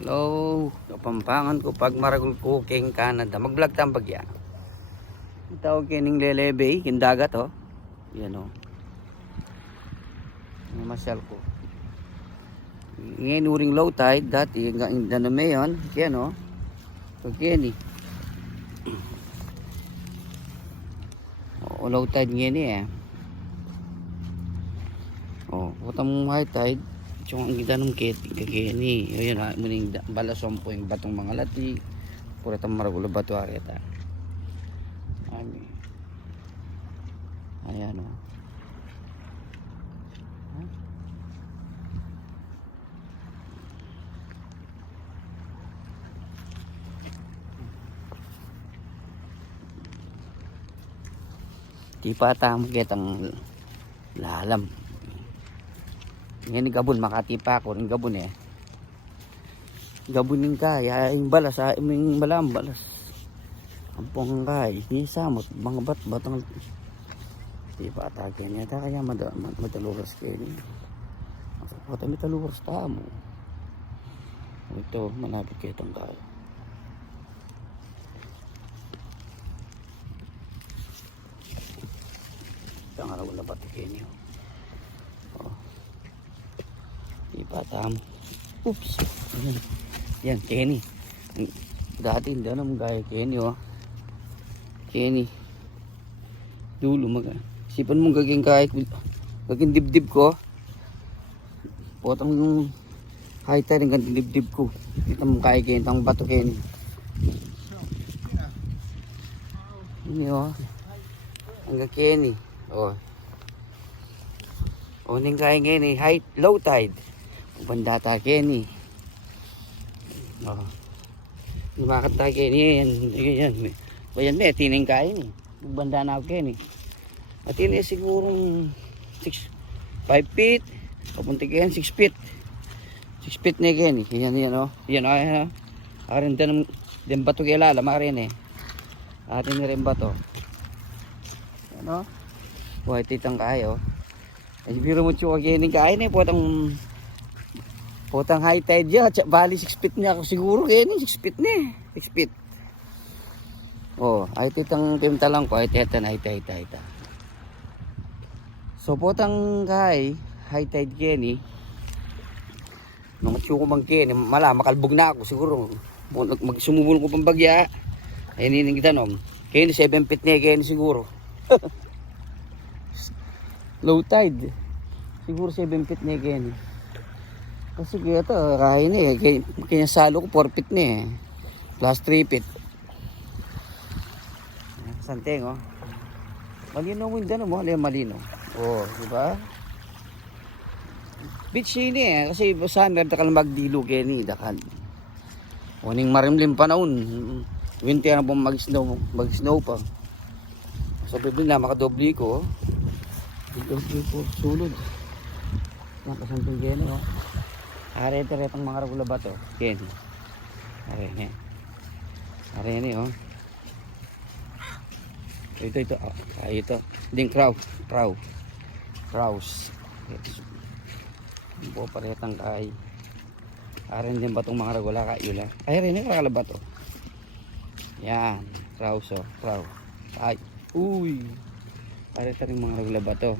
Hello, kapampangan ko pag maragul ko king Canada. Mag-vlog tayong bagya. Ito kining lelebe, king dagat oh. Yan oh. Masyal ko. Ngayon uring low tide, dati yung danome yun. Yan oh. Pagyan eh. Oh, low tide ngayon eh. Oh, putang high tide. Yung ang gitanong kagani yun ha muning balasom po yung batong mga lati pura tang maragulo bato areta ami ayan o di pa tamo kitang lalam. Yan ni gabon makatipa ko ng gabon eh. Gabonin ka, yung balas ha, yung balam balas. Ampong kay, isamot mga batang tipa atake niya ta kaya madaluras kayo niya. Pata madaluras ta mo. Ito malapit kayo itong kaya. Ito nga wala ba kayo niyo. Ipatam. Oops. Yan, Kenny. Dati hindi na gaya Kenny oh. Kenny. Dulo sipan mong gaging kahit gaging dibdib ko. Potang yung high tide ng gaging dibdib ko. Kita mong kaya Kenny, tang bato Kenny. Ini oh. Ang Kenny. Oh. Uning kaya Kenny, high low tide. Banda ta Kenny. Oh. Lumakat ta Kenny yan. Bayan me tining kaya ni. Banda na Kenny. At ini sigurong 5 feet. Papunta kayan 6 feet. 6 feet na Kenny. Yan oh. Yan ay ha. Arin din bato kay lala marin eh. Atin rin bato. Yan oh. Buhay titang kaya oh. Ay biro mo chuwa Kenny kaya ni Potang high tide ya, bali 6 feet niya ako siguro ganyan, 6 feet ni, 6 feet. Oh, ay titang timta lang ko, ay tita na high tide. So potang high tide gani. Nung atyo ko mang gani, makalbog na ako siguro. Magsumubol ko pang bagya. Ay nining gitanom. Gani 7 feet niya gani siguro. Low tide. Siguro 7 feet niya gani. Kasi kaya ito, kain eh. Kinasalo ko 4 feet na eh. Plus 3 feet. Santeng oh. Malino mo yung dano mo. Malino. Oh, diba? Beach ini eh. Kasi summer, dakal magdilo kaya ni. Dakal. Uning marimlim pa naun. Winter na po mag-snow pa. So, pwede na makadobli ko. Dobli ko. Sulod. Nakasantong geno oh. Are-tong mga ragula ba to? Yan. Are ni oh. Ito. Ito. Ding crows. Po paretang kay. Are din ba tong mga ragula kayo la? Ay rin ni kakala ba to? Yan, crows oh, crow. Ay, uy. Are mga ragula ba to?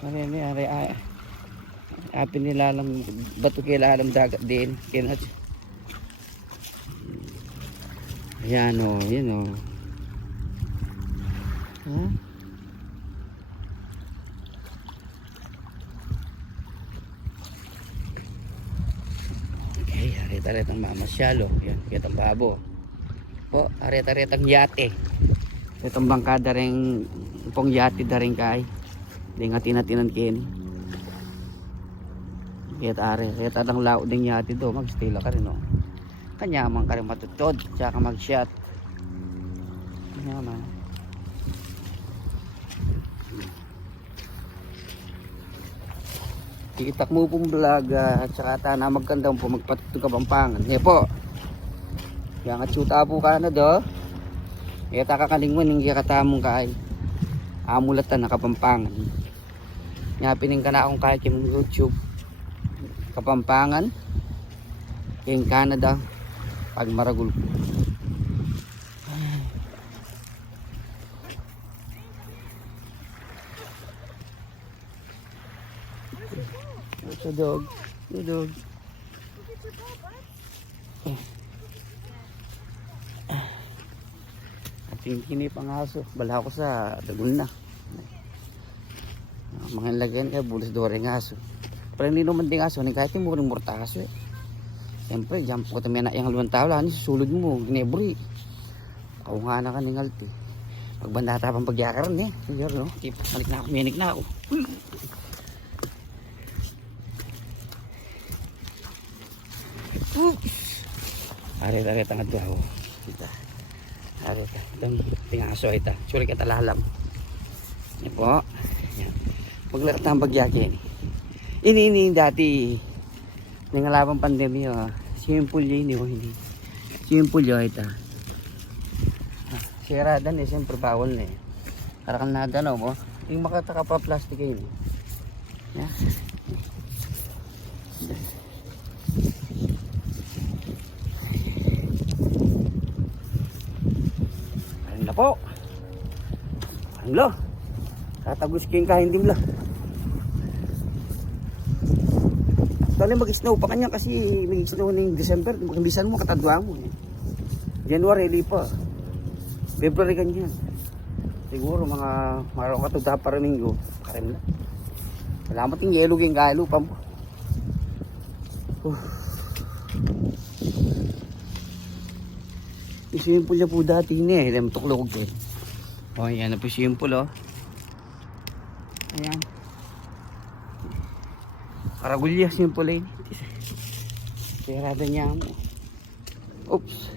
Are ni ay. Apin nilalam bato kilalam dagat din kinat. Ayan o, yun o. Huh? Okay, aret-aretang mamasyalo. Yan, kitang babo. Po, aret-aretang yate. Itong bangkada rin pong yate da rin kay. Di nga tinatinan kini. Kaya lang lao din yati do magstila ka rin oh. Kanyaman ka rin matutod tsaka mag shot. Kanyaman kitak mo pong vlog at saka tana magkandang po magpatutog Kapampangan hindi po kaya nga tsuta po ka na do kaya takakalingon hindi katamong kaay amulatan na Kapampangan nga pining ka na akong kahit yung YouTube Kapampangan Kaya Canada, pag maragul po. What's a dog? Good dog. Tingkini pang aso. Bala ko sa dagun na. Mga lagyan kaya bulis dore ng aso. Pero hindi naman din aso. Kahit yung muring murta aso eh. Siyempre, jump ko tayo na yung haluan tao. Lani, susulod mo. Ginebri. Kaunga na ka ng alti. Pagbanda tapang pagyakaran eh. Siguro no? Malik na ako. Miyanik na ako. Arit-arit ang adwa ko. Kita. Arit. Itong tingaso ita. Suri ka talalam. Yan po. Yan. Paglakat ng bagyakin. Ini dati. Nangalabang pandemya. Simple yun. Hindi. Simple yun ita. Siradan eh. Siyempre bawal na eh. Karakal na gano'n mo. Yung makataka pa plastic yun. Yan. Na po. Ano? Tatagos king ka hindi mo. Dali mag-snow pa kanya kasi mag-snow ng December, mag-bisan mo katadwa mo eh. January lipa. February ganyan. Siguro mga maraw ka to pa rin ko. Karim na. Salamat yung yellow king kailo pa mo. Simple niya po dati niya eh. Tuklog eh. O yan na po simple oh. Ayan. Karagulya simple eh. Sirada niya mo. Oops.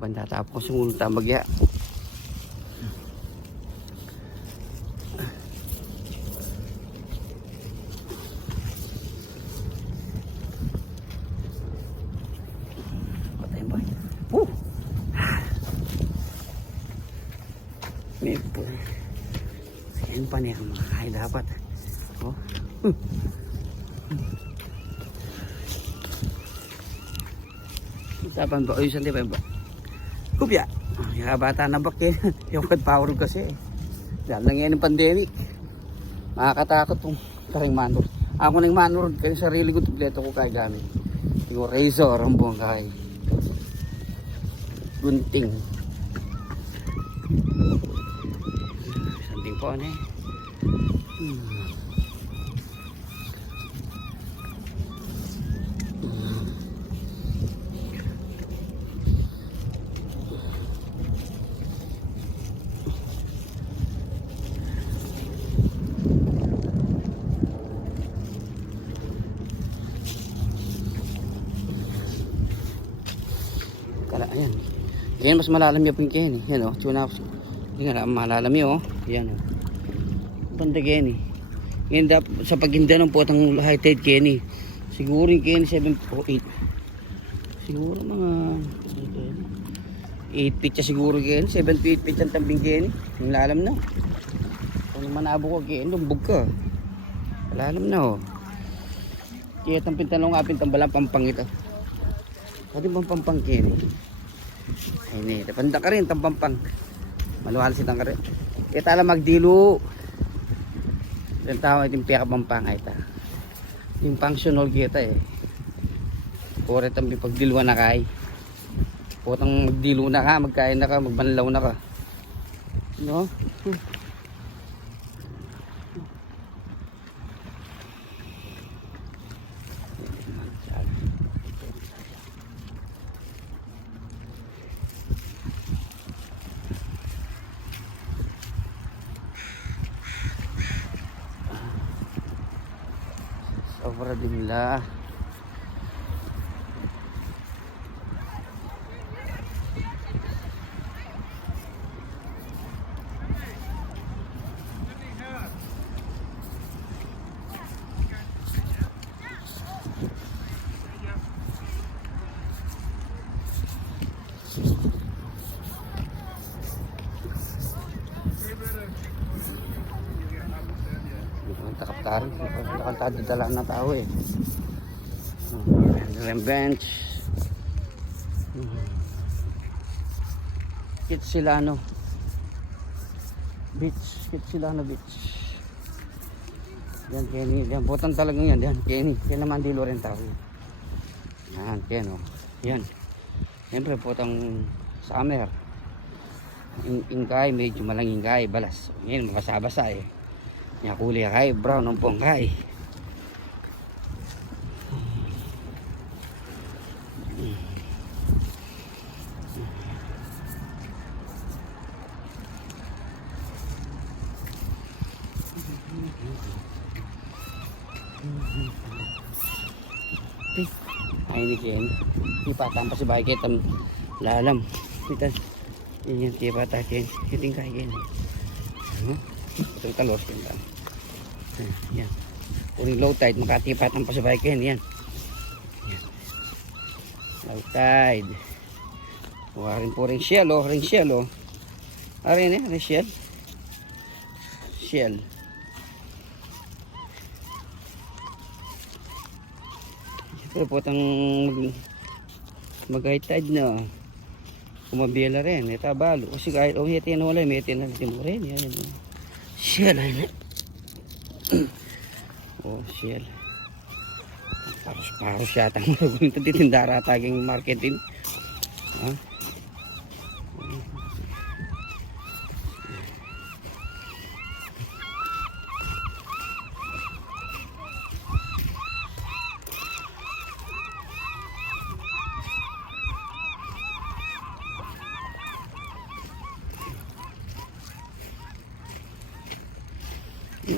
Banda tapos sumunod tambagya. May po. Yan pa niya mga kaya dapat. Oh. Tapan ba? Ay, sandi pa ba? Kupya. Yung bata na bak yan. Yung power kasi. Dahil lang yan yung pandemic. Makakatakot tong karing manor. Ako nang manor. Kaya sarili ko tumpleto ko kaya gamit. Yung razor ang buong kaya. Gunting. Something po ano eh. Kala, ayan. Ayan, mas malalam yung pingkin. Yan o, tuna. Yan nga, malalam yun o. Yan o. Pandagyan eh. Yan sa paginda ng potang high tide Kenny. Siguro yung Kenny 7.8. Siguro mga 8 feet siya siguro Kenny. 7 to 8 feet ang tambing Kenny. Yung lalam na. Kung manabo ka Kenny, lumbog ka. Lalam na o. Kaya itang pintanong nga pintambalang pampang ito. Pwede bang pampang Kenny? Ayun eh. Panda ka rin, tampampang. Maluhalas itang ka rin. Kaya tala magdilo. Yung tao iting piyaka pampang ay ta. Yung functional kita eh. Kore tambi pagdilwa na kay. Potang magdilo na ka, magkain na ka, magbanlaw na ka. No? Sobra din la. Takap-tarin. Nakantado dala na tao eh. Bench. Kitsilano Beach. Kitsilano Beach. Yan, Kenny. Yan, butan talagang yan. Yan, Kenny. Yan naman dilo rin tao. Yan, Ken, oh. Yan. Siyempre, putang summer. Ingkay, medyo malang ingkay, balas. Yan, makasabasa eh. Yan, kulay kay, brown ang pongkay. Ay ni Ken, tipa tampas si bahay kita lalam. Kita ini tipa ta Ken, kiting kay Ken. Ito talos kita. Yan. Kung low tide makatipa tampas si bahay Ken yan. Yan. Low tide. Warin po ring shell oh, ring shell oh. Arin ring shell. Shell. Pero potang mag-high tide na kumabiyala rin, ito balo kasi kahit hiti na wala, may hiti na natin mo rin yan. Shell oh shell paros yata marugun ito titindara taging marketing ha.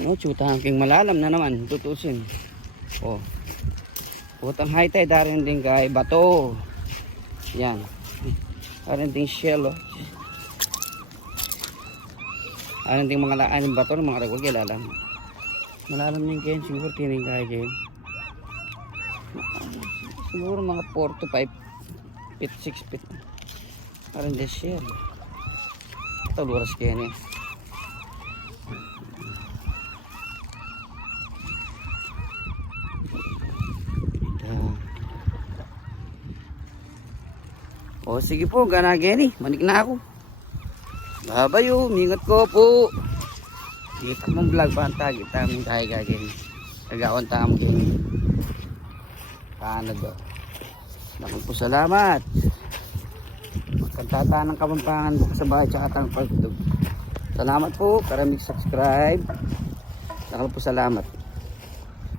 Oh, chuta hangking malalam na naman tutusin. Oh. Putang high tide darin din kay bato. Yan. Darin din shell oh. Darin din mga laan bato ng mga ragol kay lalam. Malalam din kayo siguro tining kay kayo. Siguro mga 4 to 5 feet 6 feet. Darin din shell. Ito luras kayo niya. O sige po, gana Kenny, manik na ako. Babayo, mingat ko po. Kita mong vlog pa ang tagi, taming tayo gagawin. Nagawan tamo Kenny. Canada. Naku po salamat. Magkantata ng Kapampangan sa bahay tsaka ng pagtug. Salamat po, karaming subscribe. Nakal po salamat.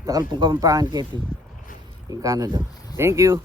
Nakal po Kapampangan Kitty in Canada. Thank you.